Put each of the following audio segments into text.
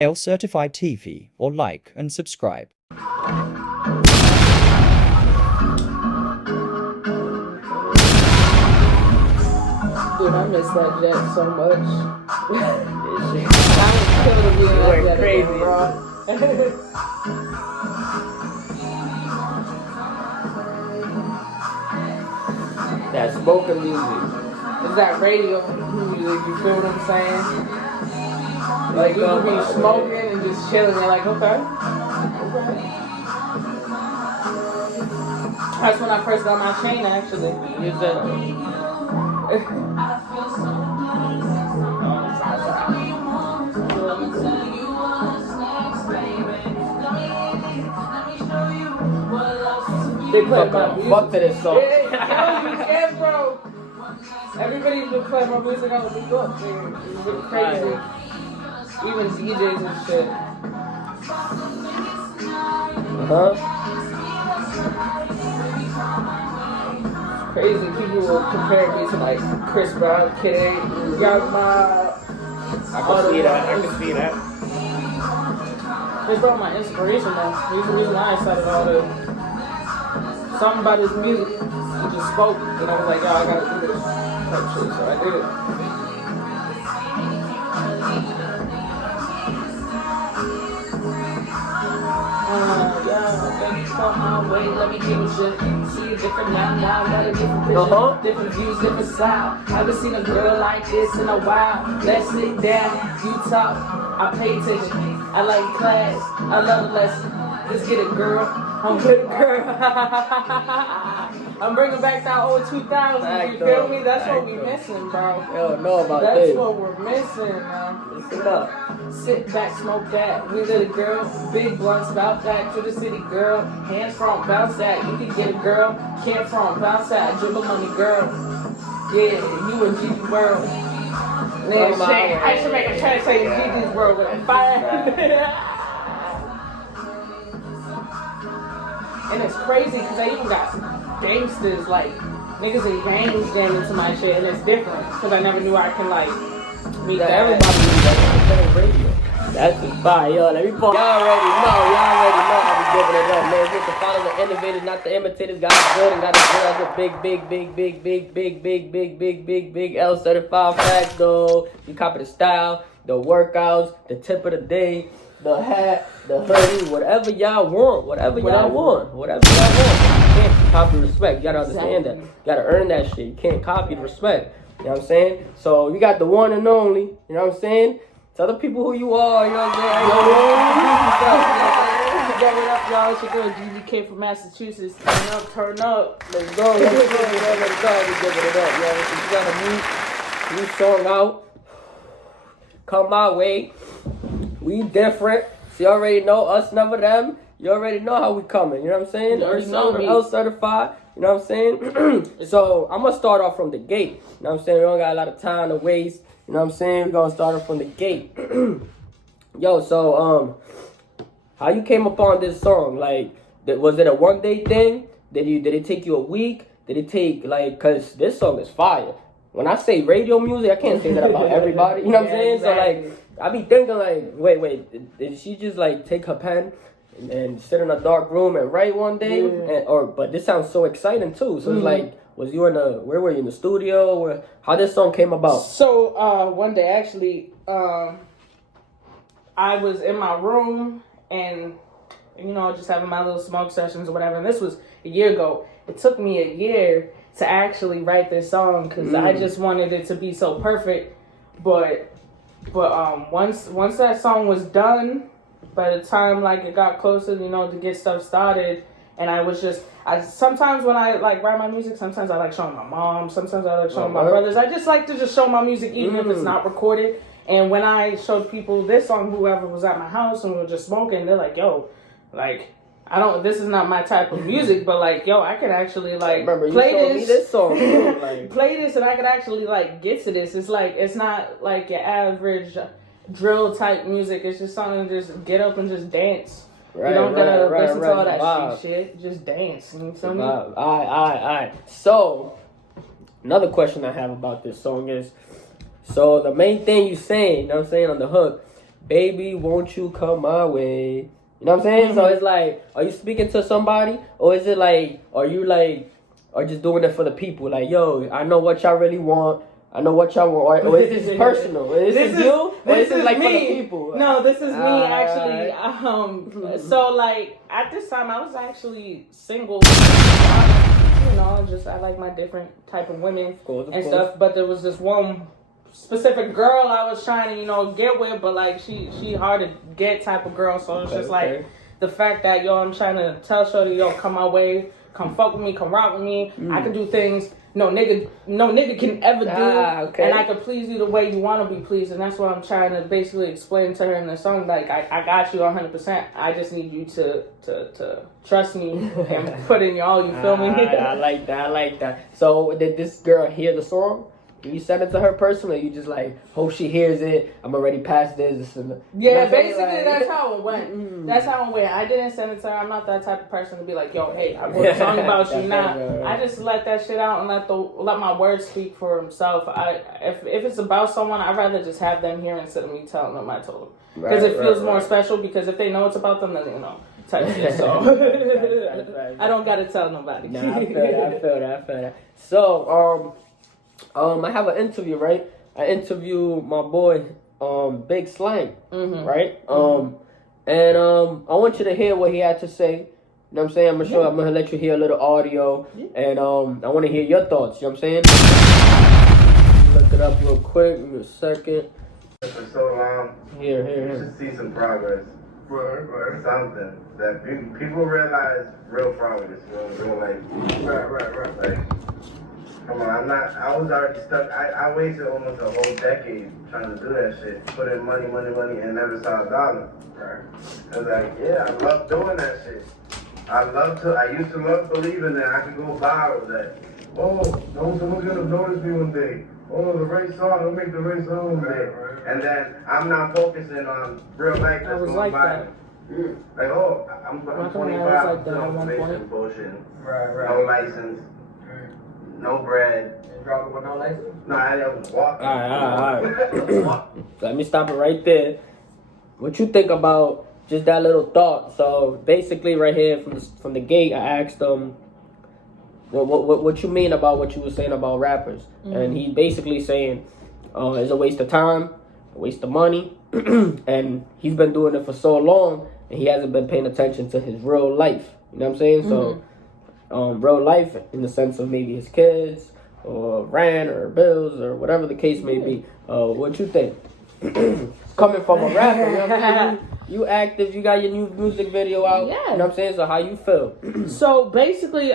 L Certified TV or like and subscribe. Dude, I miss that jet so much. I was killed to be in that jet crazy, again, bro. That smoking music. It's that radio music, you feel what I'm saying? Like, you can be smoking and just chilling, you're like, okay. That's when I first got my chain, actually. Use that. They play my music. Fuck to this song. Yeah, bro. Everybody's been playing my music on the book. It's been crazy. Even DJs and shit. Crazy. People will compare me to like Chris Brown, Kid, Young Ma. I can see that. I can see that. Chris Brown, my inspiration though. He's the reason why I started all the. Something about his music. He just spoke, and I was like, yo, I gotta do this type shit. So I did it. Come my way, let me give you shit. See you different now, got a different picture, different views, different style. Haven't seen a girl like this in a while. Let's sit down, you talk, I pay attention. I like class, I love the lesson. Let's get it, girl. I'm with a girl. I'm bringing back that old 2000s, you feel me? That's what we missing, bro. Yo, know about That's this. what we're missing, man. Listen up. Sit back, smoke that. We little girl, big blunts, about that. To the city, girl. Hands front, bounce that. You can get a girl. Can't front, bounce that. Dribble money, girl. Yeah, you and Gigi World. Man, I should make a translate to Gigi's World with a fire. And it's crazy because I even got gangsters, like niggas in gangs jamming to my shit, and it's different because I never knew I can like meet everybody. That's just fire, yo. Let me pause. Y'all already know how we giving it up, man. Just to follow the innovators, not the imitators. Got it good and got it good. That's a big L certified fact, though. You copy the style, the workouts, the tip of the day, the hat, the hoodie, whatever y'all want. Whatever y'all want. You can't copy respect. You gotta understand that. You gotta earn that shit. You can't copy the respect. You know what I'm saying? So you got the one and only. You know what I'm saying? Tell the people who you are. You know what I'm saying? Get it up, y'all. It's your girl Gigi K from Massachusetts. Turn up. Let's go. We give it up. Yo, if you got a new song out, come my way. We different. So you already know us, never them. You already know how we coming. You know what I'm saying? You know me. L certified. You know what I'm saying? So I'm gonna start off from the gate. You know what I'm saying? We don't got a lot of time to waste. You know what I'm saying? We're gonna start off from the gate. Yo, so how you came upon this song? Like, was it a one day thing? Did it take you a week? Did it take like? Cause this song is fire. When I say radio music, I can't say that about everybody. You know what I'm saying? Exactly. So like, I be thinking like, wait, did she just like take her pen and sit in a dark room and write one day? Yeah. But this sounds so exciting too. So it's like, where were you in the studio? How this song came about? So one day actually, I was in my room and just having my little smoke sessions or whatever. And this was a year ago. It took me a year to actually write this song because I just wanted it to be so perfect. But once that song was done, by the time like it got closer, to get stuff started, and I sometimes when I like write my music, sometimes I like showing my mom, sometimes I like showing my brothers. I just like to just show my music even if it's not recorded. And when I showed people this song, whoever was at my house and we were just smoking, they're like, yo, like, this is not my type of music, but like, yo, I can actually like play this song. Like, play this and I can actually like get to this. It's like, it's not like your average drill type music. It's just something to just get up and just dance. You don't gotta listen to all that shit. Just dance. You feel me? Alright. So, another question I have about this song is, so the main thing you saying, on the hook, baby, won't you come my way? You know what I'm saying? So it's like, are you speaking to somebody, or is it like, are you like, or just doing it for the people? Like, yo, I know what y'all really want. I know what y'all want. Or is this personal? Is this you? Or is this like me. for the people? No, this is me actually. So like at this time, I was actually single. You know, just I like my different type of women Of course. stuff. But there was this one specific girl I was trying to, you know, get with, but like she hard to get type of girl. So it's just like the fact that yo, I'm trying to tell Shorty, yo, come my way, come fuck with me, come rock with me. I can do things no nigga can ever do, and I can please you the way you want to be pleased, and that's what I'm trying to basically explain to her in the song. Like I got you 100%. I just need you to trust me and put in your all. You feel me? I like that. So did this girl hear the song? You send it to her personally. You just like hope she hears it. I'm already past this and yeah, basically like, that's how it went. That's how it went. I didn't send it to her. I'm not that type of person to be like, yo, hey, I wrote a song about you. Nah, I just let that shit out and let my words speak for himself. If it's about someone, I'd rather just have them here instead of me telling them I told them, because it feels more special. Because if they know it's about them, then you know. Type shit, so I don't gotta tell nobody. Nah, I feel that. So I have an interview, right? I interview my boy, Big Slang, right? And I want you to hear what he had to say. You know what I'm saying? I'm gonna let you hear a little audio, and I want to hear your thoughts. You know what I'm saying? Look it up real quick. Give me a second. For so long, Here. you should see some progress. Right. Something that people realize real progress. You know, real like. Right. Like, come on, I was already stuck. I wasted almost a whole decade trying to do that shit. Put in money, and never saw a dollar. Right. I was like, yeah, I love doing that shit. I used to love believing that I could go viral, that, oh, no, someone's gonna notice me one day. Oh, the right song, I'll make the right song one day. And then I'm not focusing on real life that's going by. Like, oh, I'm 25, like that at one information, bullshit. Right. No license. No bread. Driving with no license? No, I was walking. All right. Let me stop it right there. What you think about just that little thought? So basically, right here from the gate, I asked him, what you mean about what you were saying about rappers? And he basically saying it's a waste of time, a waste of money, and he's been doing it for so long, and he hasn't been paying attention to his real life. You know what I'm saying? So. Real life in the sense of maybe his kids or rent or bills or whatever the case may be. What you think? Coming from a rapper, you know what I'm saying? You active, you got your new music video out. Yeah. You know what I'm saying? So how you feel? So basically,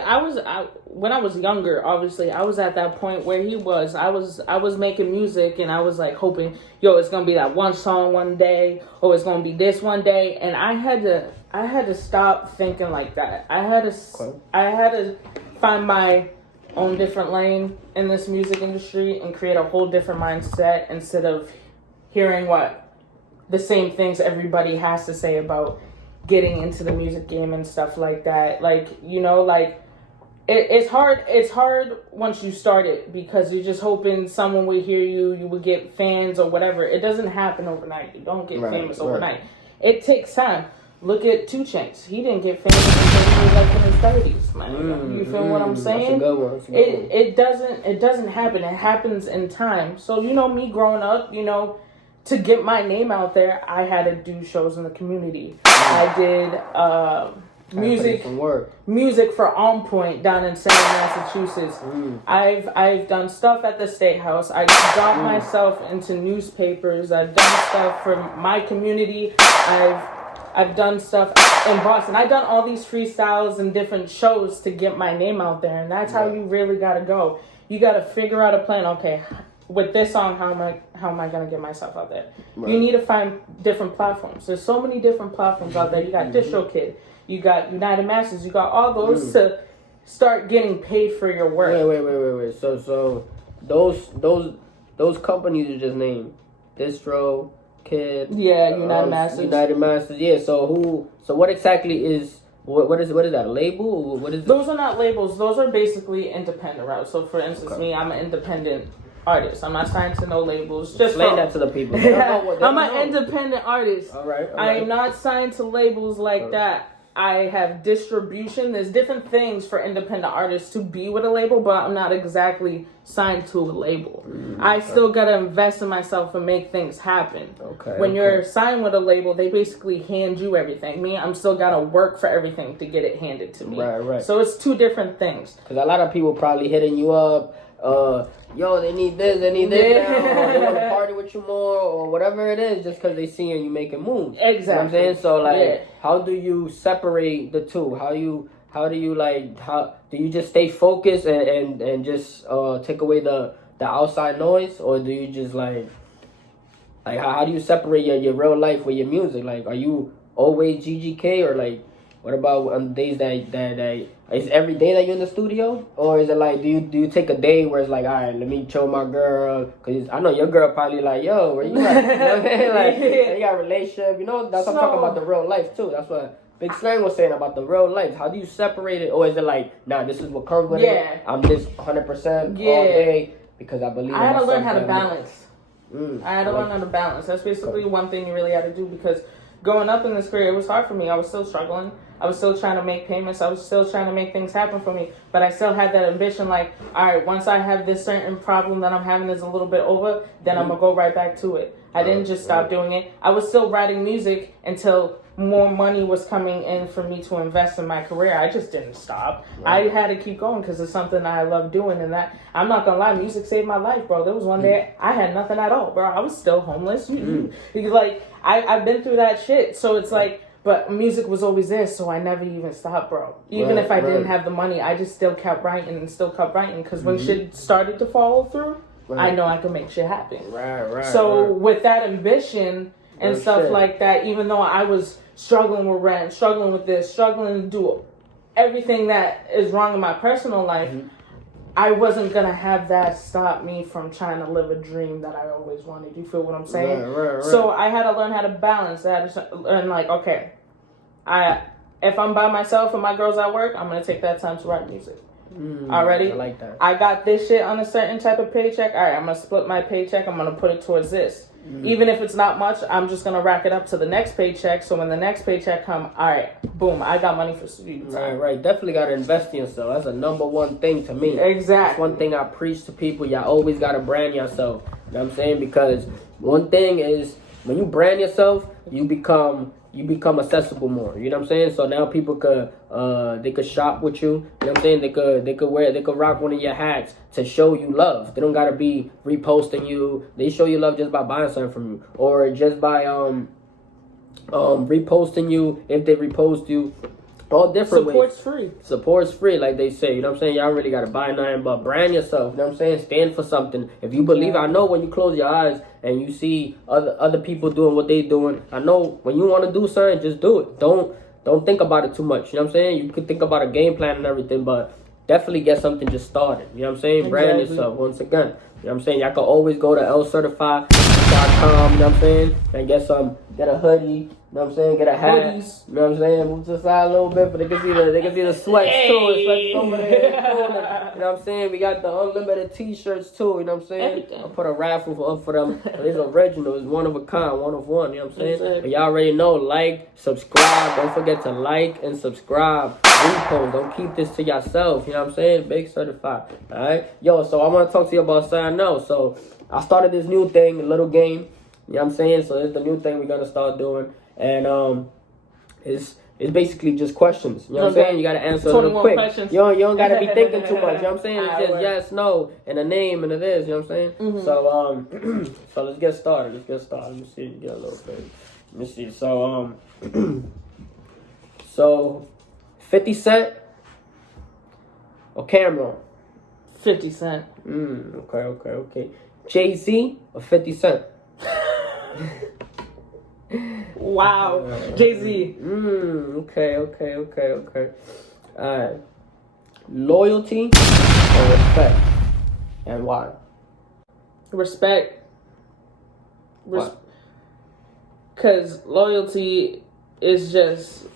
when I was younger, obviously, I was at that point where he was. I was making music, and I was like hoping, yo, it's gonna be that one song one day, or it's gonna be this one day, and I had to stop thinking like that. I had to find my own different lane in this music industry and create a whole different mindset instead of hearing the same things everybody has to say about getting into the music game and stuff like that. Like, you know, like it's hard once you start it, because you're just hoping someone will hear you would get fans or whatever. It doesn't happen overnight. You don't get famous overnight. It takes time. Look at 2 Chainz. He didn't get famous until he was like in his 30s, man. You feel what I'm saying? That's a good one. It doesn't happen. It happens in time. So, you know, me growing up, you know, to get my name out there, I had to do shows in the community. I did music for On Point down in Salem, Massachusetts. I've done stuff at the State House. I got myself into newspapers. I've done stuff for my community. I've done stuff in Boston. I've done all these freestyles and different shows to get my name out there, and that's how you really gotta go. You gotta figure out a plan. Okay, with this song, how am I gonna get myself out there? You need to find different platforms. There's so many different platforms out there. You got DistroKid, you got United Masters, you got all those to start getting paid for your work. Wait. So those companies you just named, Distro. Kid, United Masters. Yeah. So what exactly is what is that, a label? What is those? Are not labels. Those are basically independent routes. So for instance, me, I'm an independent artist. I'm not signed to no labels. Just explain that to the people. They don't know what they I'm don't an know. independent artist. All right. I am not signed to labels like that. I have distribution. There's different things for independent artists to be with a label, but I'm not exactly signed to a label. I still gotta invest in myself and make things happen. Okay. When you're signed with a label, they basically hand you everything. Me, I'm still gotta work for everything to get it handed to me. Right. So it's two different things. Because a lot of people probably hitting you up. Yo, they need this now, or they want to party with you more, or whatever it is, just because they seeing you making moves. Exactly. You know what I'm saying? So, like, how do you separate the two? How do you just stay focused and just take away the outside noise, or do you just like how do you separate your real life with your music? Like, are you always Gigi K, or like, what about on days that is every day that you're in the studio, or is it like do you take a day where it's like, all right, let me chill my girl, because I know your girl probably like, yo, where you at? You know what I mean? Like, you got a relationship, you know? That's what I'm talking about, the real life too. That's what Big Slang was saying about the real life. How do you separate it, or is it like, nah, this is what comes with it? I'm this 100% all day because I believe. I had to learn how to balance. I had to learn how to balance. That's basically one thing you really had to do, because growing up in this career, it was hard for me. I was still struggling. I was still trying to make payments. I was still trying to make things happen for me. But I still had that ambition, like, all right, once I have this certain problem that I'm having is a little bit over, then I'm going to go right back to it. I didn't just stop doing it. I was still writing music until more money was coming in for me to invest in my career. I just didn't stop. I had to keep going because it's something I love doing. And that, I'm not going to lie, music saved my life, bro. There was one day I had nothing at all, bro. I was still homeless. Like, I've been through that shit. So it's like, but music was always there, so I never even stopped, bro. Even if I didn't have the money, I just still kept writing and still kept writing, because when shit started to follow through, I know I could make shit happen. So with that ambition and stuff like that, even though I was struggling with rent, struggling with this, struggling to do everything that is wrong in my personal life, I wasn't going to have that stop me from trying to live a dream that I always wanted. You feel what I'm saying? So I had to learn how to balance. I had to learn, like, okay, if I'm by myself and my girl's at work, I'm going to take that time to write music. Already? I like that. I got this shit on a certain type of paycheck. All right, I'm going to split my paycheck. I'm going to put it towards this. Even if it's not much, I'm just going to rack it up to the next paycheck. So when the next paycheck come, all right, boom, I got money for studio time. Right. Definitely got to invest in yourself. That's a number one thing to me. Exactly. That's one thing I preach to people. Y'all always got to brand yourself. You know what I'm saying? Because one thing is, when you brand yourself, you become accessible more. You know what I'm saying? So now people could they could shop with you. You know what I'm saying? They could rock one of your hats to show you love. They don't gotta be reposting you. They show you love just by buying something from you, or just by reposting you if they repost you. All different ways. Support's free, like they say. You know what I'm saying? Y'all really gotta buy nothing but brand yourself. You know what I'm saying? Stand for something. If you believe, I know when you close your eyes and you see other people doing what they doing, I know when you want to do something, just do it. Don't think about it too much. You know what I'm saying? You could think about a game plan and everything, but definitely get something just started. You know what I'm saying? Brand yourself once again. You know what I'm saying? Y'all can always go to lcertified.com, you know what I'm saying? And get a hoodie. You know what I'm saying? Get a hat. Hoodies. You know what I'm saying? Move to the side a little bit, but they can see the sweats too. The sweats over there. You know what I'm saying? We got the unlimited t-shirts too. You know what I'm saying? Everything. I put a raffle up for them. It's original. It's one of a kind, one of one. You know what I'm saying? Exactly. But y'all already know. Like, subscribe. Don't forget to like and subscribe. Repost. Don't keep this to yourself. You know what I'm saying? Big certified. All right? Yo, so I want to talk to you about something now. So I started this new thing, a little game. You know what I'm saying? So it's the new thing we're going to start doing. And it's basically just questions. You know what I'm saying? You got to answer a little quick. Questions. You don't got to be thinking too much. You know what I'm saying? It's just yes, no, and a name and a this. You know what I'm saying? So so let's get started. Let me see. Get a little bit. Let me see. So so 50 Cent or Cameron? 50 Cent. Okay. Jay-Z or 50 Cent? Wow. Jay-Z. Okay. Alright. Loyalty or respect? And why? Respect. Because loyalty is just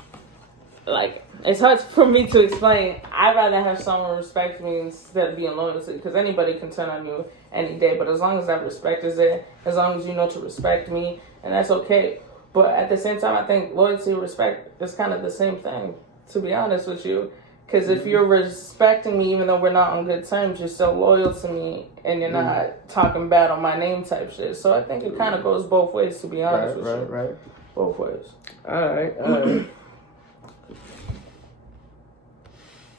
like, it's hard for me to explain. I'd rather have someone respect me instead of being loyal to, because anybody can turn on you any day. But as long as that respect is there, as long as you know to respect me, and that's okay. But at the same time, I think loyalty and respect is kind of the same thing, to be honest with you. Because if you're respecting me, even though we're not on good terms, you're still loyal to me, and you're not talking bad on my name type shit. So I think it kind of goes both ways, to be honest with you. Right. Both ways. All right.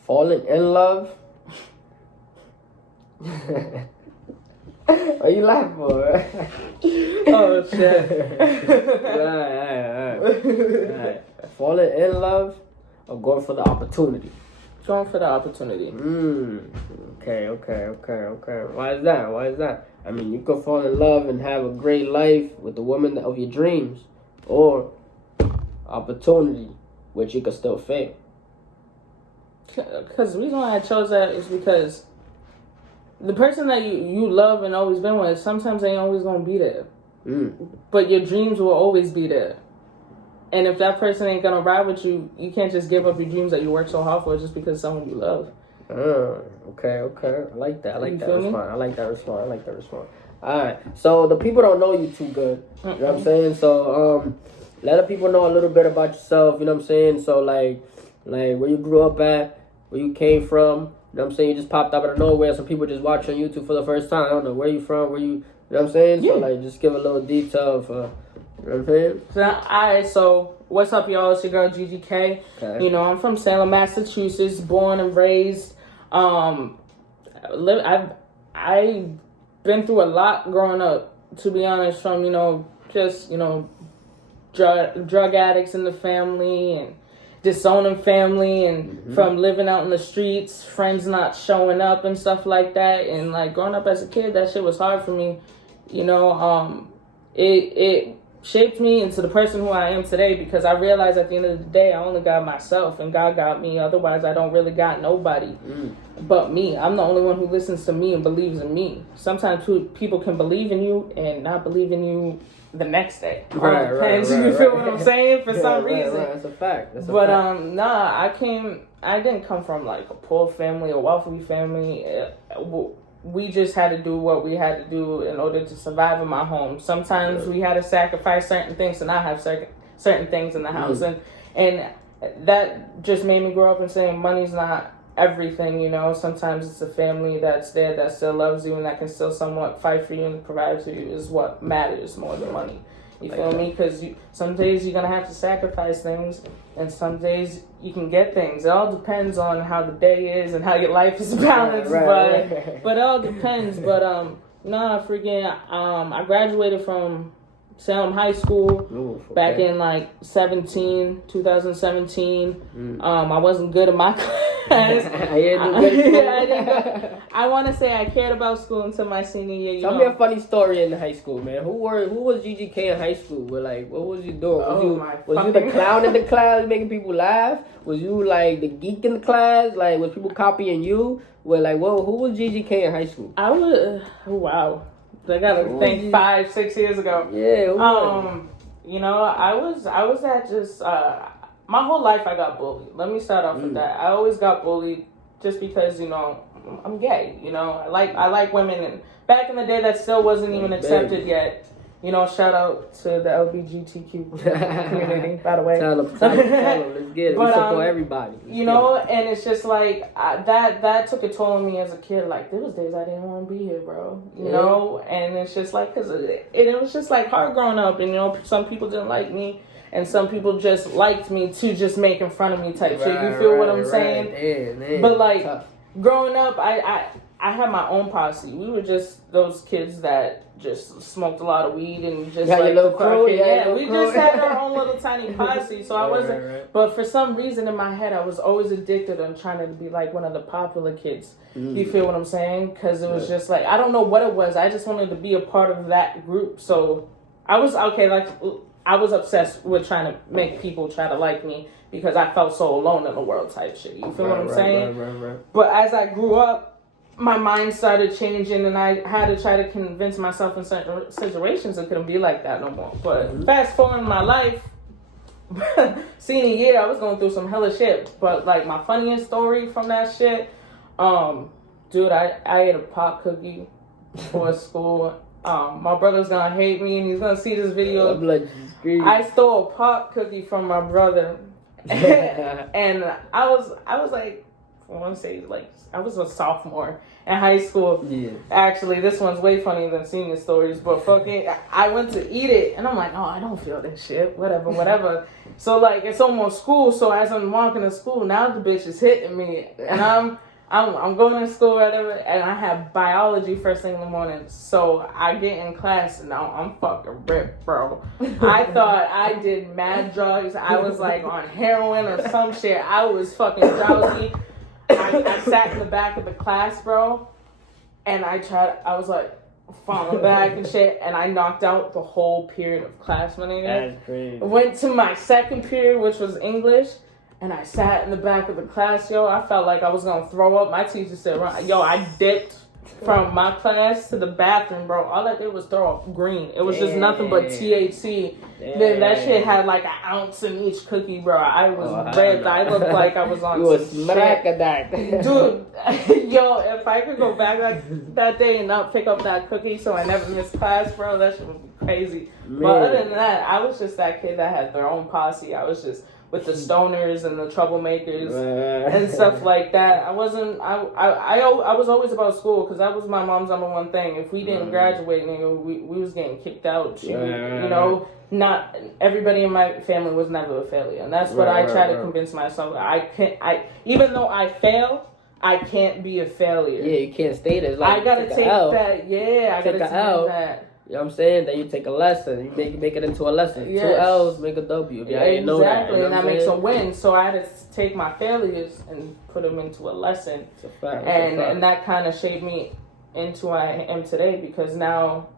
Falling in love. Are you laughing for? Oh shit. Alright. Falling in love or going for the opportunity? Going for the opportunity. Okay. Why is that? I mean, you could fall in love and have a great life with the woman of your dreams, or opportunity, which you could still fail. Because the reason why I chose that is because the person that you love and always been with, sometimes they ain't always gonna be there. But your dreams will always be there. And if that person ain't gonna ride with you, you can't just give up your dreams that you work so hard for just because someone you love. Okay. I like that. I like that response. Alright. So the people don't know you too good. You know what I'm saying? So let the people know a little bit about yourself, you know what I'm saying? So like where you grew up at, where you came from, you know what I'm saying? You just popped up out of nowhere. Some people just watching YouTube for the first time. I don't know where you from, you know what I'm saying? Yeah. So like just give a little detail for, you know what I'm saying? Alright, so what's up, y'all? It's your girl Gigi K. Okay. You know, I'm from Salem, Massachusetts, born and raised. I've been through a lot growing up, to be honest, from, drug addicts in the family and disowning family, and from living out in the streets, friends not showing up and stuff like that. And like growing up as a kid, that shit was hard for me. It shaped me into the person who I am today, because I realized at the end of the day, I only got myself and God got me. Otherwise, I don't really got nobody but me. I'm the only one who listens to me and believes in me. Sometimes people can believe in you and not believe in you the next day. Right. You feel what I'm saying? For some reason. Right. That's a fact. I didn't come from like a poor family, a wealthy family. We just had to do what we had to do in order to survive in my home. Sometimes we had to sacrifice certain things to not have certain things in the house. And that just made me grow up and saying money's not everything, Sometimes it's a family that's there that still loves you and that can still somewhat fight for you and provide for you is what matters more than money. You feel me? Because some days you're going to have to sacrifice things, and some days you can get things. It all depends on how the day is and how your life is balanced. But it all depends. But I graduated from Salem High School back in 2017. I wasn't good in my class. I want to say I cared about school until my senior year. Tell me a funny story in high school, man. Who was Gigi K in high school? What was you doing? Was you the clown in the class making people laugh? Was you like the geek in the class? Like, was people copying you? Who was Gigi K in high school? I was wow. I gotta think 5-6 years ago. Yeah. I was at just my whole life I got bullied. Let me start off with that. I always got bullied just because I'm gay. I like women, and back in the day that still wasn't even accepted yet. Shout out to the LGBTQ community, by the way. Tell them, let's get it. We support everybody. And it's just like, that took a toll on me as a kid. Like, there was days I didn't want to be here, bro. You know? And it's just like, because it was just like hard growing up. And, some people didn't like me. And some people just liked me to just making fun of me type shit. You feel what I'm saying? Yeah, but like, growing up, I had my own posse. We were just those kids that just smoked a lot of weed and just like your little crew. We just had our own little tiny posse. So I wasn't. Right. But for some reason in my head, I was always addicted on trying to be like one of the popular kids. You feel what I'm saying? Because it was just like, I don't know what it was. I just wanted to be a part of that group. So I was I was obsessed with trying to make people try to like me because I felt so alone in the world type shit. You feel what I'm saying? Right. But as I grew up, my mind started changing, and I had to try to convince myself in certain situations it couldn't be like that no more. But fast forward in my life, senior year, I was going through some hella shit. But like my funniest story from that shit, dude, I ate a pot cookie for school. My brother's gonna hate me and he's gonna see this video. I stole a pot cookie from my brother, and I was like, I want to say like I was a sophomore in high school. Yeah. Actually, this one's way funnier than senior stories. But fucking, I went to eat it and I'm like, oh, I don't feel this shit. Whatever. So like it's almost school. So as I'm walking to school, now the bitch is hitting me, and I'm going to school, whatever, and I have biology first thing in the morning. So I get in class, and now I'm fucking ripped, bro. I thought I did mad drugs. I was like on heroin or some shit. I was fucking drowsy. I sat in the back of the class, bro, and I was like falling back and shit, and I knocked out the whole period of class, my nigga. That's crazy. Went to my second period, which was English. And I sat in the back of the class, yo. I felt like I was gonna throw up. My teacher said, yo, I dipped from my class to the bathroom, bro. All I did was throw up green. It was just nothing but THC. Then that shit had like an ounce in each cookie, bro. I was ripped. I looked like I was on you was some smack shit. at that. Dude, yo, if I could go back that day and not pick up that cookie so I never missed class, bro, that shit would be crazy. Man. But other than that, I was just that kid that had their own posse. I was just with the stoners and the troublemakers and stuff like that. I was always about school because that was my mom's number one thing. If we didn't graduate, nigga, we was getting kicked out. You know, not everybody in my family was never a failure, and that's what I try to convince myself. Even though I fail, I can't be a failure. Yeah, you can't stay there. Like, I gotta take that. Yeah, I gotta take that. You know what I'm saying? Then you take a lesson. You make it into a lesson. Yes. 2 L's make a W. Yeah, exactly. Know that, you know and that makes a win. So I had to take my failures and put them into a lesson. It's a fact. And that kind of shaped me into what I am today, because now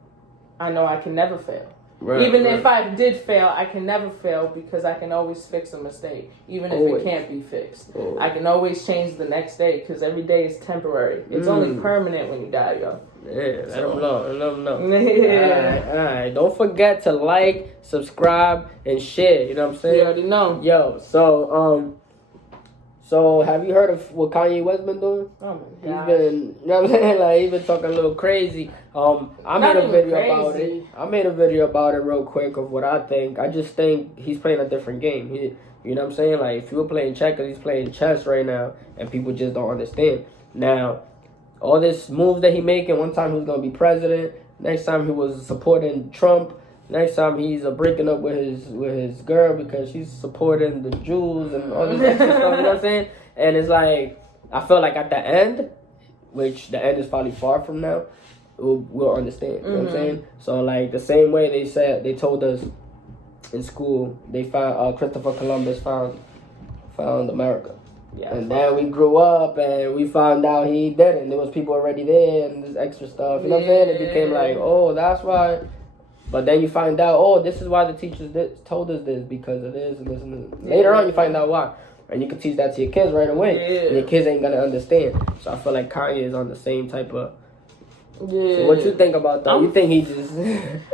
I know I can never fail. Even if I did fail, I can never fail because I can always fix a mistake, even if it can't be fixed. I can always change the next day because every day is temporary. It's only permanent when you die, yo. Yeah, let them know. Yeah. All right. Don't forget to like, subscribe, and share. You know what I'm saying? You already know. Yo, so have you heard of what Kanye West been doing? Oh my God. He's been, you know what I'm saying? Like, he's been talking a little crazy. I made a video about it. I made a video about it real quick of what I think. I just think he's playing a different game. You know what I'm saying? Like, if you were playing checkers, he's playing chess right now, and people just don't understand. Now, all this moves that he making, one time he was going to be president, next time he was supporting Trump, next time he's breaking up with his girl because she's supporting the Jews and all this extra stuff, you know what I'm saying? And it's like, I feel like at the end, which the end is probably far from now, we'll understand, you know what I'm saying? So like the same way they told us in school, they found, Christopher Columbus found America. Yeah, and then we grew up and we found out he didn't. There was people already there and this extra stuff. You know what I'm saying? It became like, oh, that's why. But then you find out, oh, this is why the teachers told us this, because of this and this and this. Later on, you find out why. And you can teach that to your kids right away. Yeah. And your kids ain't going to understand. So I feel like Kanye is on the same type of... Yeah. So what you think about that? You think he just...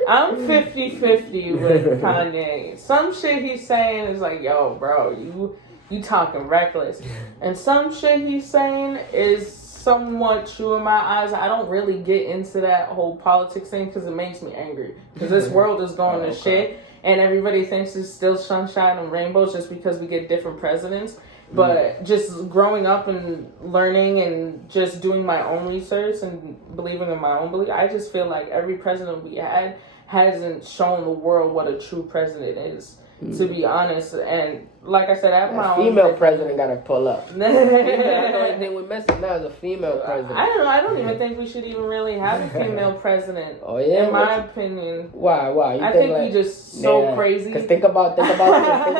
I'm 50-50 with Kanye. Some shit he's saying is like, yo, bro, you talking reckless. And some shit he's saying is somewhat true in my eyes. I don't really get into that whole politics thing because it makes me angry. Because this world is going to shit, and everybody thinks it's still sunshine and rainbows just because we get different presidents. But just growing up and learning and just doing my own research and believing in my own belief, I just feel like every president we had hasn't shown the world what a true president is. To be honest, and like I said, I have my own female president gotta pull up. The only thing we're missing now is a female president. I don't know. I don't even think we should even really have a female president. Oh yeah, in my opinion. Why? I think we just so crazy. Cause think about this. Think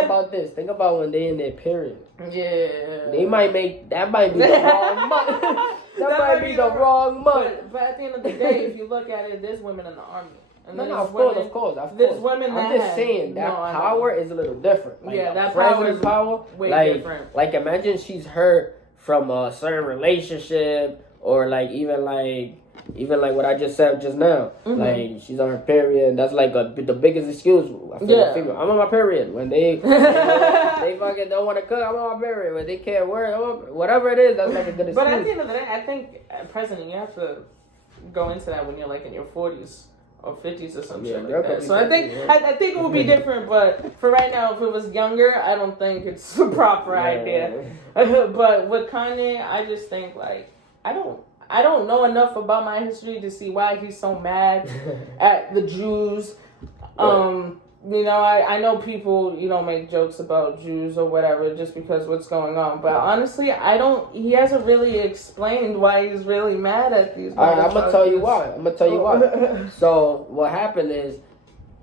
about this. Think about when they in their period. Yeah. They might make that might be the wrong month. that might be the wrong month. But at the end of the day, if you look at it, there's women in the army. And no, of course. There's women that I'm just saying that power is a little different. Like, yeah, that power way different. Like imagine she's hurt from a certain relationship, or like even like even like what I just said just now, like she's on her period. That's like the biggest excuse. I feel like female. I'm on my period. When they fucking don't want to cook, I'm on my period. When they can't work, whatever it is, that's like a good excuse. But at the end of the day, I think at present you have to go into that when you're like in your 40s or 50s or some shit like that. So I think it would be different. But for right now, if it was younger, I don't think it's a proper idea. But with Kanye, I just think like I don't know enough about my history to see why he's so mad at the Jews. You know, I know people, you know, make jokes about Jews or whatever just because what's going on. But honestly, he hasn't really explained why he's really mad at these. All right, I'm going to tell you why. So what happened is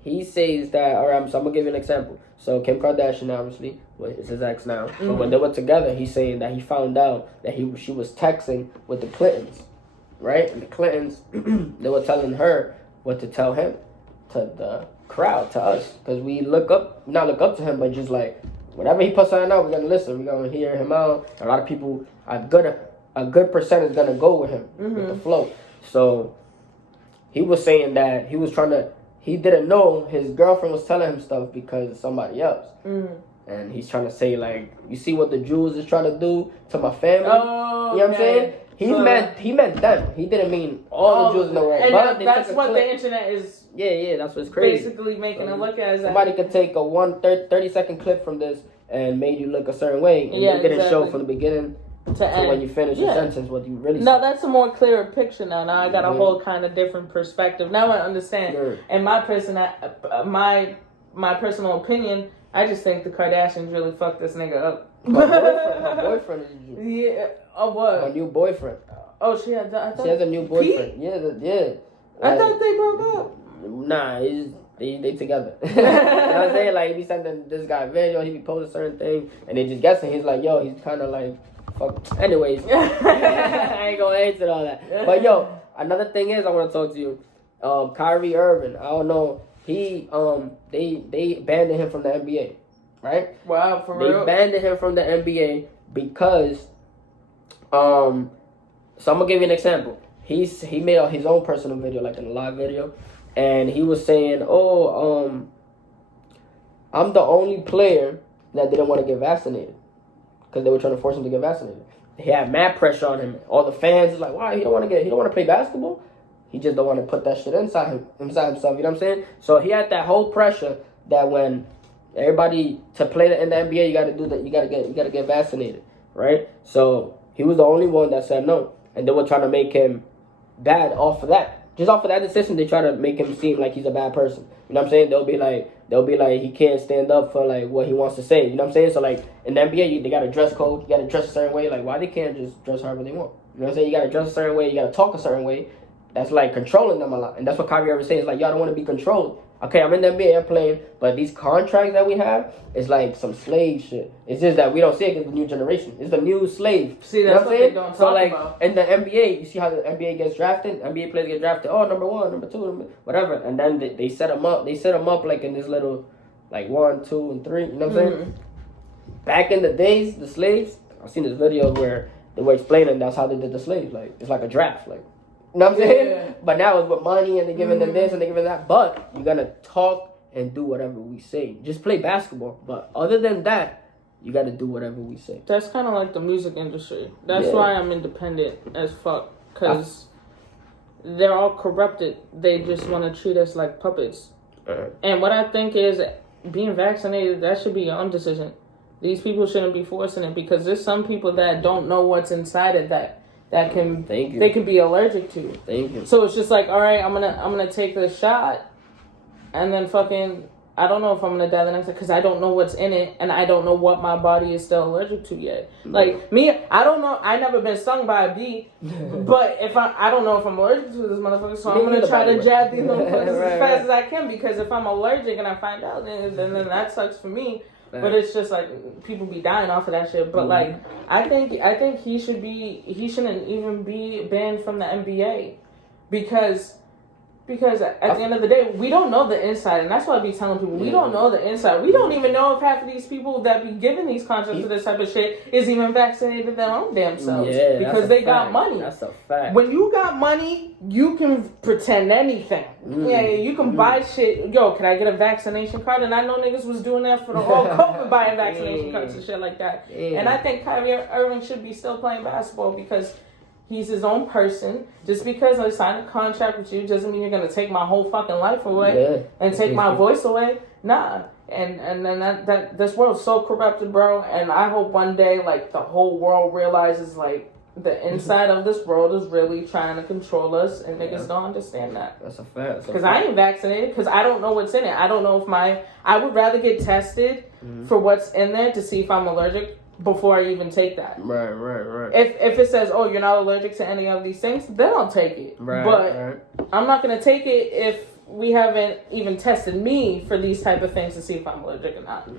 he says that, all right, so I'm going to give you an example. So Kim Kardashian, obviously, is his ex now. But when they were together, he's saying that he found out that she was texting with the Clintons, right? And the Clintons, they were telling her what to tell him, to the crowd, to us, because we not look up to him, but just like whatever he puts on out, we're gonna listen, we're gonna hear him out. A lot of people, a good percent is gonna go with him with the flow. So he was saying that he didn't know his girlfriend was telling him stuff because of somebody else. And he's trying to say like, you see what the Jews is trying to do to my family. You know what I'm saying? He meant them. He didn't mean all the Jews in the world. And that's what the internet is. Yeah, that's what's crazy. Basically making it look as somebody could take a 30-second clip from this and made you look a certain way, and you didn't show from the beginning to when you finish your sentence what you really said. No, that's a more clearer picture now. Now I got a whole kind of different perspective. Now I understand. And my personal opinion, I just think the Kardashians really fucked this nigga up. My boyfriend is Jew. Yeah. Oh, what? My new boyfriend. Oh, she has a new boyfriend. Pete? Yeah. I thought they broke up. Nah, they together. You know what I'm saying? Like, he be sending this guy a video, he be posting certain things, and they just guessing. He's like, yo, he's kind of like, fuck. Anyways, I ain't gonna answer all that. But yo, another thing is I want to talk to you. Kyrie Irving, I don't know. He they banned him from the NBA, right? Wow, for real. They banned him from the NBA because so I'm gonna give you an example. He made his own personal video, like in a live video, and he was saying, I'm the only player that didn't want to get vaccinated because they were trying to force him to get vaccinated. He had mad pressure on him. All the fans was like, why he don't want to play basketball? He just don't want to put that shit inside himself. You know what I'm saying? So he had that whole pressure that when everybody to play in the NBA, you got to do that. You got to get vaccinated, right? So he was the only one that said no, and they were trying to make him bad off of that. Just off of that decision, they try to make him seem like he's a bad person. You know what I'm saying? They'll be like he can't stand up for like what he wants to say. You know what I'm saying? So like in the NBA, they got a dress code. You got to dress a certain way. Like why they can't just dress however they want? You know what I'm saying? You got to dress a certain way. You got to talk a certain way. That's like controlling them a lot. And that's what Kyrie ever says. Like y'all don't want to be controlled. Okay, I'm in the NBA, I'm playing, but these contracts that we have is like some slave shit. It's just that we don't see it because the new generation. It's the new slave. See, that's what they don't talk about. In the NBA, you see how the NBA gets drafted? NBA players get drafted. Oh, number 1, number 2, whatever. And then they set them up. They set them up like in this little, like 1, 2, and 3. You know what I'm saying? Back in the days, the slaves, I've seen this video where they were explaining that's how they did the slaves. Like, it's like a draft. Like, you know what I'm saying? Yeah. But now it's with money and they're giving them this and they're giving that. But you're going to talk and do whatever we say. Just play basketball. But other than that, you got to do whatever we say. That's kind of like the music industry. That's why I'm independent as fuck. Because they're all corrupted. They just want to treat us like puppets. And what I think is being vaccinated, that should be your own decision. These people shouldn't be forcing it because there's some people that don't know what's inside of that can they can be allergic to. Thank you. So it's just like, all right, I'm gonna take this shot, and then fucking I don't know if I'm gonna die the next day because I don't know what's in it and I don't know what my body is still allergic to yet. Like me, I don't know. I never been stung by a bee, but if I don't know if I'm allergic to this motherfucker, so I'm gonna try to jab these motherfuckers as fast as I can because if I'm allergic and I find out, then that sucks for me. But it's just like people be dying off of that shit. But like I think he shouldn't even be banned from the NBA because Because at the end of the day, we don't know the inside, and that's why I be telling people, we don't know the inside. We don't even know if half of these people that be giving these contracts for this type of shit is even vaccinated their own damn selves. Yeah, because they got money. That's a fact. When you got money, you can pretend anything. Yeah, you can buy shit. Yo, can I get a vaccination card? And I know niggas was doing that for the whole COVID, buying vaccination cards and shit like that. And I think Kyrie Irving should be still playing basketball because he's his own person. Just because I signed a contract with you doesn't mean you're gonna take my whole fucking life away and take my voice away. Nah. And then that this world's so corrupted, bro. And I hope one day, like, the whole world realizes, like, the inside of this world is really trying to control us, and niggas don't understand that. That's a fact. Because I ain't vaccinated, because I don't know what's in it. I don't know if I would rather get tested for what's in there to see if I'm allergic before I even take that. Right. If it says, oh, you're not allergic to any of these things, then I'll take it. But I'm not going to take it if we haven't even tested me for these type of things to see if I'm allergic or not.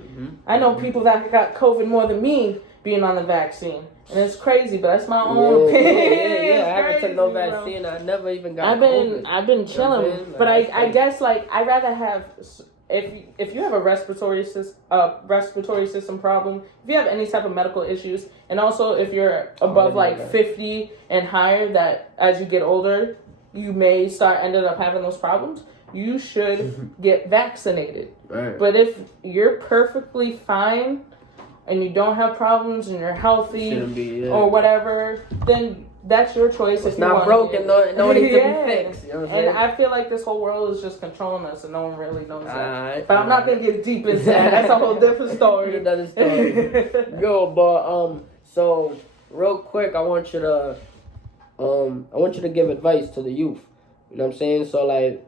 I know people that got COVID more than me being on the vaccine. And it's crazy, but that's my own opinion. Yeah, I haven't taken no vaccine. I never even got COVID. I've been chilling. But I guess, like, I'd rather have... If you have a respiratory system problem, if you have any type of medical issues, and also if you're above like 50 and higher, that as you get older, you may ended up having those problems, you should get vaccinated. Right. But if you're perfectly fine and you don't have problems and you're healthy or whatever, then that's your choice. It's not broken, no needs to be fixed. You know what I'm saying? And I feel like this whole world is just controlling us, and no one really knows that. But I'm not gonna get deep into that. That's a whole different story. Another story. Yo, but so real quick, I want you to give advice to the youth. You know what I'm saying? So like,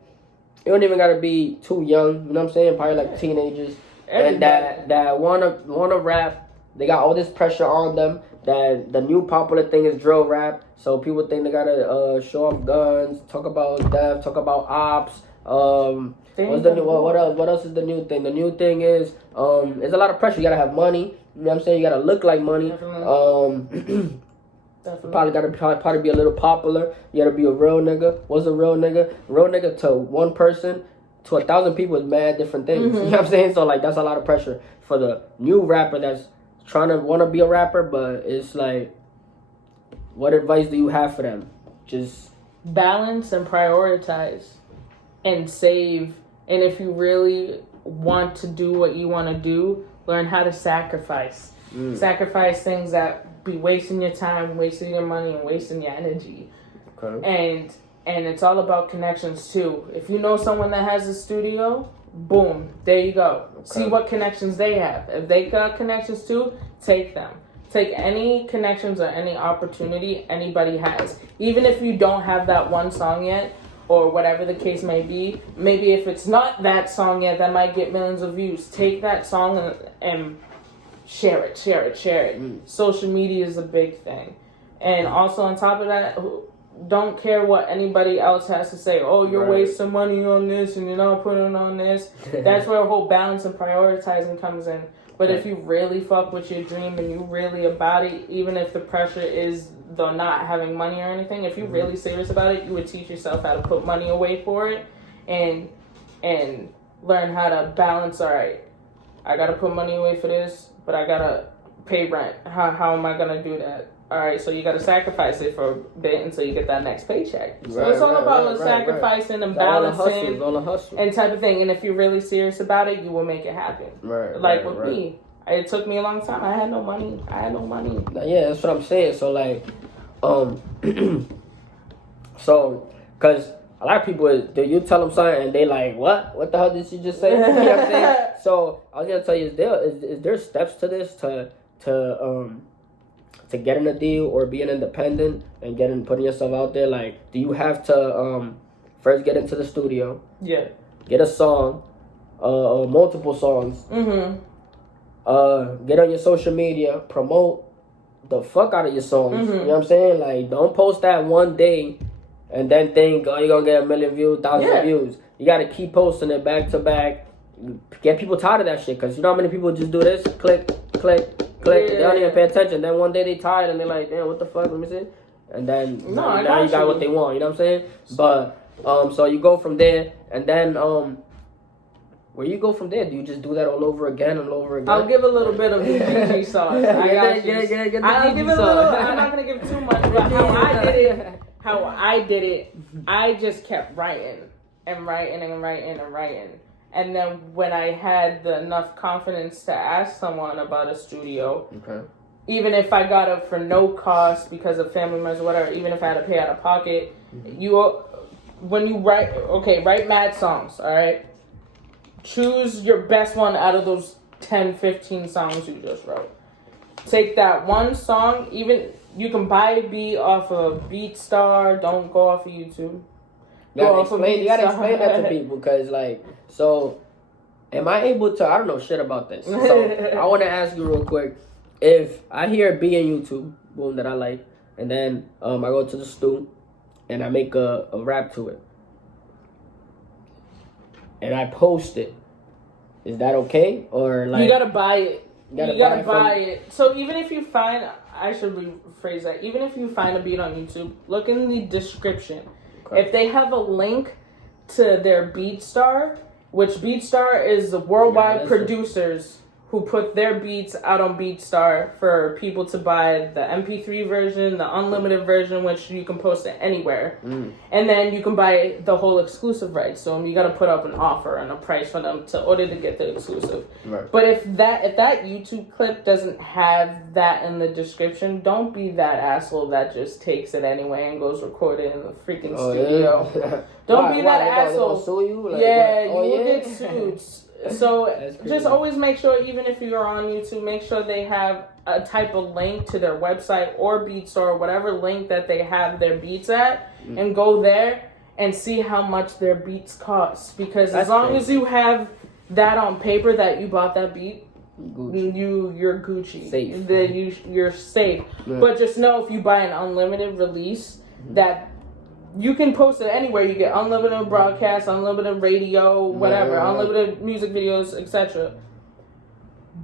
you don't even gotta be too young. You know what I'm saying? Probably like teenagers, and that wanna rap. They got all this pressure on them. That the new popular thing is drill rap, so people think they gotta show off guns, talk about death, talk about ops. What's the new? What else? What else is the new thing? The new thing is there's a lot of pressure. You gotta have money. You know what I'm saying? You gotta look like money. Definitely. Probably be a little popular. You gotta be a real nigga. What's a real nigga? Real nigga to one person, to 1,000 people is mad different things. You know what I'm saying? So like that's a lot of pressure for the new rapper that's trying to want to be a rapper, but it's like, what advice do you have for them? Just balance and prioritize and save. And if you really want to do what you want to do, learn how to sacrifice. Sacrifice things that be wasting your time, wasting your money, and wasting your energy. Okay. And it's all about connections too. If you know someone that has a studio, boom, there you go. Okay. See what connections they have. If they got connections too, take them. Take any connections or any opportunity anybody has. Even if you don't have that one song yet, or whatever the case may be, maybe if it's not that song yet, that might get millions of views. Take that song and share it. Social media is a big thing. And also on top of that, don't care what anybody else has to say. Oh, you're wasting money on this and you're not putting on this. That's where a whole balance and prioritizing comes in. But if you really fuck with your dream and you really about it, even if the pressure is the not having money or anything, if you're really serious about it, you would teach yourself how to put money away for it and learn how to balance. All right, I gotta put money away for this, but I gotta pay rent. How am I gonna do that? All right, so you got to sacrifice it for a bit until you get that next paycheck. So it's all about sacrificing and balancing and type of thing. And if you're really serious about it, you will make it happen. Like with me, it took me a long time. I had no money. Yeah, that's what I'm saying. So like, so because a lot of people, you tell them something and they like, what the hell did she just say? You know what I'm saying? So I was gonna tell you, is there steps to this to getting a deal or being independent and putting yourself out there? Like, do you have to first get into the studio? Yeah. Get a song, multiple songs. Get on your social media, promote the fuck out of your songs. You know what I'm saying? Like, don't post that one day and then think, oh, you're gonna get 1 million views, 1,000 views. You gotta keep posting it back to back. Get people tired of that shit, because you know how many people just do this? Click. They don't even pay attention. Then one day they tired and they're like, damn, what the fuck? Let me see. And then now you got what they want. You know what I'm saying? But So you go from there, and then where you go from there? Do you just do that all over again and over again? I'll give a little bit of the Gigi sauce. I got you. I'll give it a little. I'm not gonna give too much, but how I did it, I just kept writing and writing and writing and writing. And then when I had enough confidence to ask someone about a studio, even if I got it for no cost because of family members or whatever, even if I had to pay out of pocket, when you write mad songs, all right? Choose your best one out of those 10, 15 songs you just wrote. Take that one song, even you can buy a beat off of BeatStar, don't go off of YouTube. You gotta explain that to people, because so am I able to, I don't know shit about this. So I want to ask you real quick, if I hear a beat on YouTube, boom, that I like, and then I go to the stew and I make a rap to it, and I post it, is that okay? Or you gotta buy it. You gotta buy it. So even if you find, I should rephrase that. Even if you find a beat on YouTube, look in the description. Okay. If they have a link to their BeatStar, which BeatStar is the worldwide producers who put their beats out on BeatStar for people to buy the MP3 version, the unlimited version, which you can post it anywhere. And then you can buy the whole exclusive rights. So you got to put up an offer and a price for them in order to get the exclusive. Right. But if that YouTube clip doesn't have that in the description, don't be that asshole that just takes it anyway and goes record it in the freaking studio. Yeah. Don't be that asshole. They sue you? You will get sued. So just always make sure, even if you're on YouTube, make sure they have a type of link to their website or BeatStar or whatever link that they have their beats at, and go there and see how much their beats cost. Because as long as you have that on paper that you bought that beat, you're Gucci. Safe. You're safe. Yeah. But just know, if you buy an unlimited release, that you can post it anywhere. You get unlimited broadcast, unlimited radio, whatever, unlimited music videos, etc.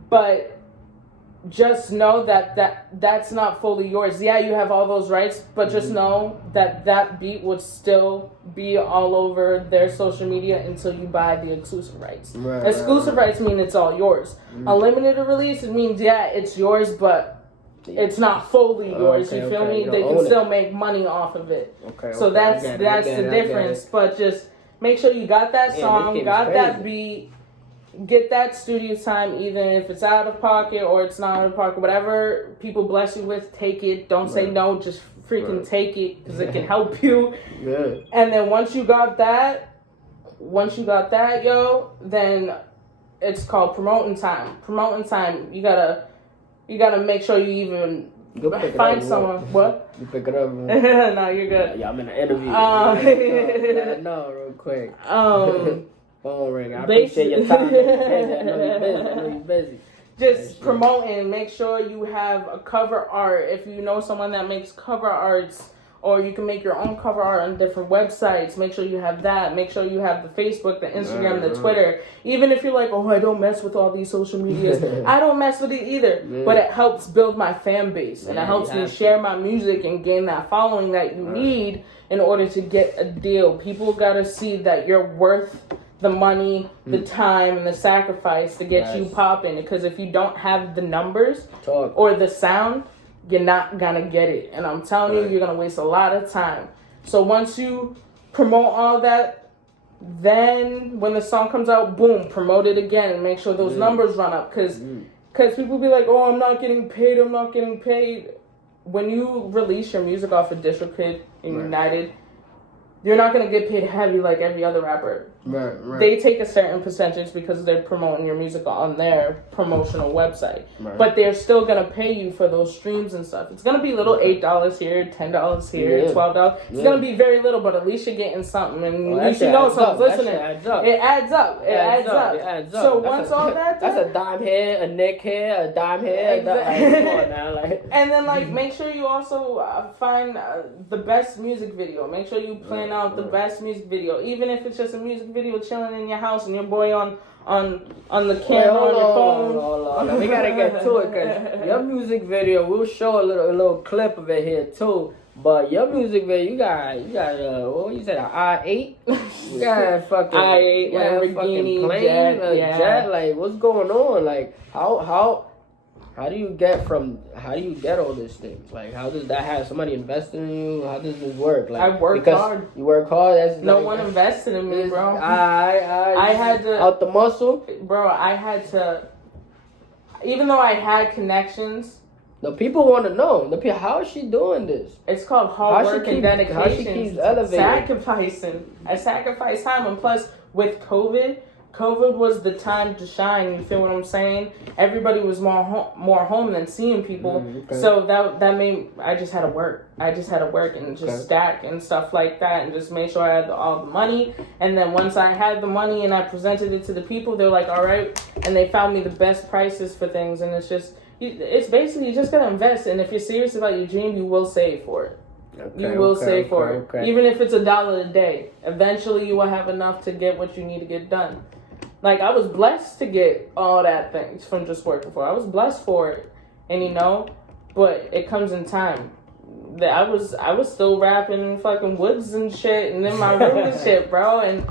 But just know that's not fully yours. Yeah, you have all those rights, but just know that beat would still be all over their social media until you buy the exclusive rights. Exclusive rights mean it's all yours. Unlimited release, it means, it's yours, but it's not fully yours. You feel me? They can still make money off of it. So that's the difference. But just make sure you got that song, got that beat, get that studio time, even if it's out of pocket or it's not out of pocket. Whatever people bless you with, take it. Don't say no. Just freaking take it, because it can help you. And then once you got that, then it's called promoting time. Promoting time. You gotta make sure you even find someone. What? You pick it up. No, you're good. Yeah, I'm in an interview. No, real quick. Phone ring. I appreciate your time. I know you're busy. Just promoting. Make sure you have a cover art. If you know someone that makes cover arts, or you can make your own cover art on different websites, make sure you have that. Make sure you have the Facebook, the Instagram, the Twitter. Even if you're like, oh, I don't mess with all these social medias. I don't mess with it either. But it helps build my fan base. And it helps me share my music and gain that following that you need in order to get a deal. People got to see that you're worth the money, the time, and the sacrifice to get you popping. Because if you don't have the numbers or the sound, you're not gonna get it. And I'm telling you, you're gonna waste a lot of time. So once you promote all that, then when the song comes out, boom, promote it again and make sure those numbers run up. Because people be like, oh, I'm not getting paid. When you release your music off of DistroKid and United, you're not gonna get paid heavy like every other rapper. They take a certain percentage because they're promoting your music on their promotional website. But they're still going to pay you for those streams and stuff. It's going to be little $8 here, $10 here, $12. It's going to be very little, but at least you're getting something. And you should know someone's listening. It adds up. So once all that... That's a dime here, a nick here, a dime here. Come on now. And then, make sure you also find the best music video. Make sure you plan out the best music video. Even if it's just a music video chilling in your house and your boy on the camera on your phone. Hold on. We gotta get to it, because your music video, we'll show a little clip of it here too. But your music, man, you got what you said, an I-8? You got fucking I-8, fucking plane, jet, jet. Like, what's going on? Like, how do you get all these things? Like, how does that have somebody investing in you? How does this work? Like, I work hard. You work hard. That's no like, one invested in me, bro. I had to out the muscle, bro. I had to, even though I had connections. The people want to know. How is she doing this? It's called hard work and dedication. How she keeps elevating. Sacrificing. I sacrificed time. And plus, with COVID was the time to shine. You feel what I'm saying? Everybody was more home than seeing people. Okay. So that made, I just had to work. And just stack and stuff like that. And just make sure I had all the money. And then once I had the money and I presented it to the people, they're like, all right. And they found me the best prices for things. And it's basically, you just gotta invest, and if you're serious about your dream, you will save for it. You will save for it. Even if it's $1 a day, eventually you will have enough to get what you need to get done. Like, I was blessed to get all that things from just working for it. I was blessed for it, and but it comes in time. That I was still rapping fucking woods and shit, and in my room and shit, bro, and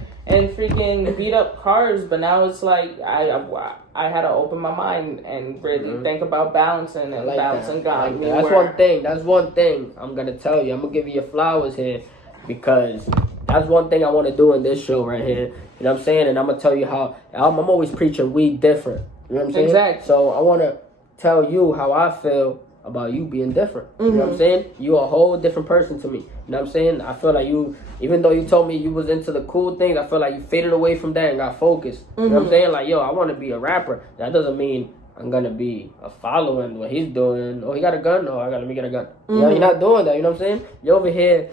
freaking beat up cars. But now it's like I had to open my mind and really think about balancing and balancing God. That's one thing I'm gonna tell you. I'm gonna give you your flowers here, because that's one thing I want to do in this show right here. You know what I'm saying? And I'm gonna tell you how I'm always preaching we different. You know what I'm saying? Exactly. So I want to tell you how I feel about you being different. You know what I'm saying? You a whole different person to me. You know what I'm saying? I feel like you, even though you told me you was into the cool things, I feel like you faded away from that and got focused. You know what I'm saying? Like, yo, I want to be a rapper. That doesn't mean I'm gonna be a following what he's doing. Oh, he got a gun? Oh, let me get a gun. You know, you're not doing that. You know what I'm saying? You over here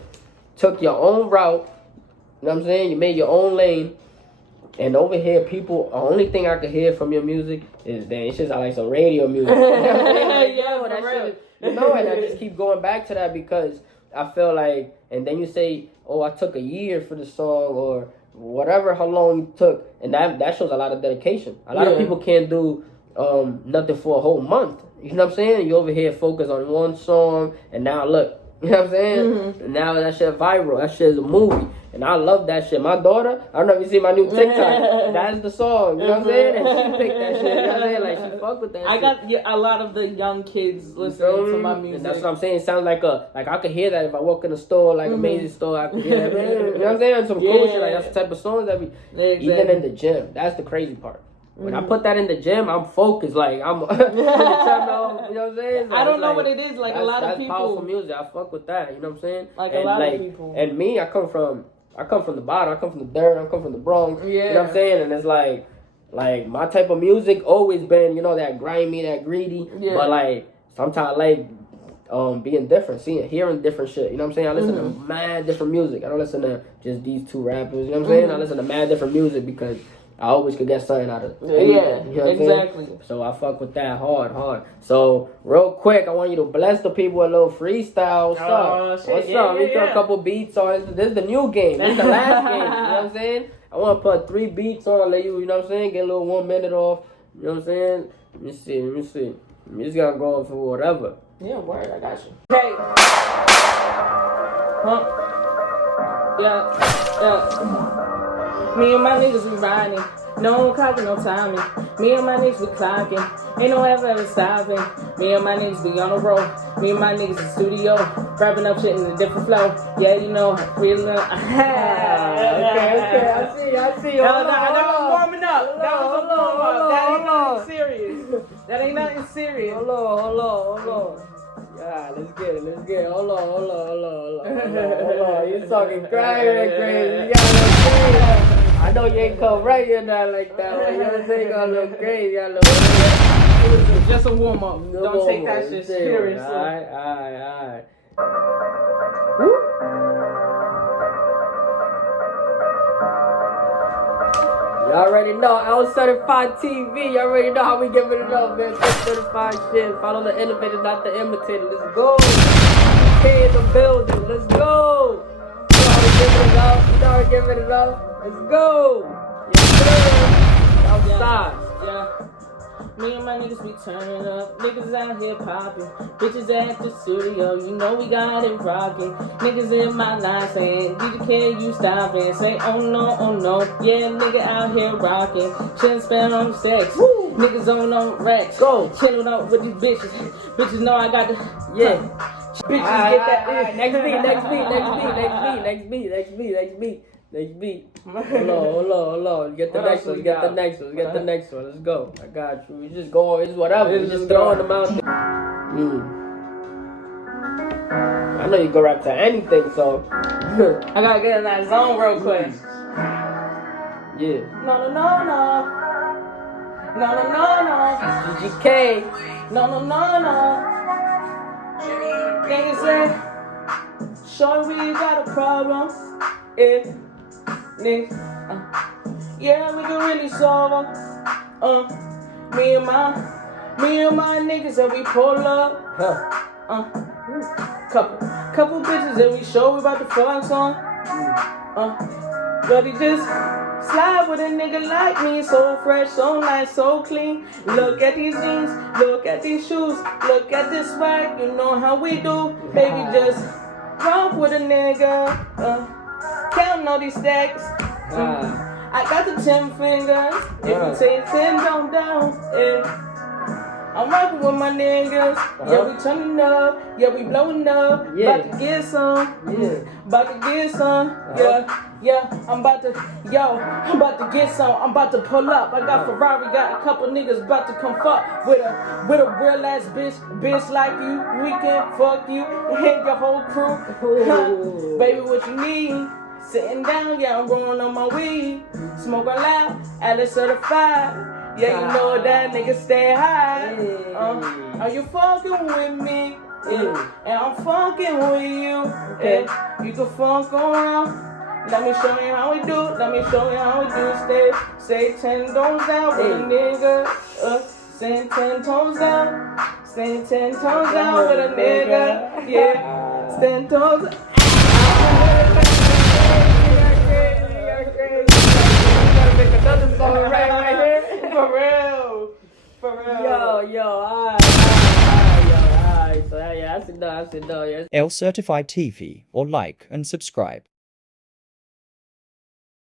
took your own route. You know what I'm saying? You made your own lane. And over here, people, the only thing I could hear from your music is that it's just like some radio music. You know what I'm saying? Like, and I just keep going back to that, because I feel like, and then you say, oh, I took a year for the song, or whatever, how long you took, and that shows a lot of dedication. A lot of people can't do nothing for a whole month. You know what I'm saying? You over here focus on one song, and now look. You know what I'm saying? And now that shit viral. That shit is a movie. And I love that shit. My daughter, I don't know if you see my new TikTok. That's the song. You know what I'm saying? And she picked that shit. You know what I'm saying? Like, she fuck with that shit. I got a lot of the young kids listening to my music. And that's what I'm saying. It sounds like I could hear that if I walk in a store, like amazing store, I could hear that. You know what I'm saying? Some cool shit. Like, that's the type of songs that even in the gym. That's the crazy part. When I put that in the gym, I'm focused. Like, I'm you know what I'm saying? I don't know what it is. Like, a lot of people. That's powerful music. I fuck with that. You know what I'm saying? Like, a lot of people. And me, I come from the bottom. I come from the dirt. I come from the Bronx. Yeah. You know what I'm saying? And it's like my type of music always been, that grimy, that greedy. Yeah. But like, sometimes I like being different, hearing different shit. You know what I'm saying? I listen to mad different music. I don't listen to just these two rappers. You know what I'm saying? I listen to mad different music because I always could get something out of it. Yeah, you know exactly. So I fuck with that hard. So real quick, I want you to bless the people with a little freestyle. What's up? Shit. What's up? We throw a couple beats on. This is the new game. This is the last game. You know what I'm saying? I want to put 3 beats on. Let you know what I'm saying? Get a little 1 minute off. You know what I'm saying? Let me see. We just gotta go on for whatever. Yeah, word. I got you. Hey. Huh? Yeah. Me and my niggas, we riding. No one clocking, no timing. Me and my niggas, we clocking. Ain't no ever stopping. Me and my niggas, we on the road. Me and my niggas in the studio. Wrapping up shit in a different flow. Yeah, you know, really know. Okay. I see. That was warming up. That ain't nothing serious. That ain't nothing serious. Hold on. Yeah, let's get it. Hold on. You talking crazy. You got a little crazy. I know you ain't come right here now like that. Like, you know what I'm saying? Got a little crazy. It's just a warm up. Don't take that shit seriously. Alright. Y'all already know, Certified TV. Y'all already know how we giving it up, man. Certified shit. Follow the innovator, not the imitator. Let's go. K in the building. Let's go. You know how we giving it up. Let's go. Yes, sir. Outside. Yeah. Me and my niggas, we turning up. Niggas out here popping. Bitches at the studio. You know we got it rocking. Niggas in my line saying, Gigi K, you stopping. Say, oh no. Yeah, nigga out here rocking. Shouldn't spend on sex. Woo. Niggas on racks. Go. Chilling out with these bitches. Bitches know I got the. Yeah. Bitches get that. Next beat. Hold on. Get the What next else one. we Get the got? next one. Get the next one. Let's go. I got you. We just go. It's whatever. We just throwing them out there. I know you can rap to anything, so. I gotta get in that zone real quick. Yeah. No. Gigi K. No. Niggas say, sure we got a problem. If niggas, yeah, we can really solve them. Me and my niggas and we pull up. Couple bitches and we show we about to flex on. But he just slide with a nigga like me, so fresh, so nice, so clean. Look at these jeans, look at these shoes, look at this swag, you know how we do. Baby, just romp with a nigga, counting all these stacks. I got the 10 fingers, if you say 10 down, yeah. I'm rocking with my niggas, yeah, we turning up, yeah, we blowing up, Yeah. about to get some, Yeah. about to get some, yeah, I'm about to get some, I'm about to pull up, I got Ferrari, got a couple niggas about to come fuck with a real ass bitch like you, we can fuck you, and your whole crew, baby, what you need? Sitting down, yeah, I'm rolling on my weed, smoking loud, Alice certified. Yeah, you know that nigga stay high. Are you fucking with me? Yeah. And I'm fucking with you. Okay. You can fuck around. Let me show you how we do. Say 10 toes down with a nigga. Say 10 toes down. Say 10 toes down with a nigga. Yeah. 10 toes down. Another song right here. For real. Yo, alright. So yeah, I said no, yes. L Certified TV or like and subscribe.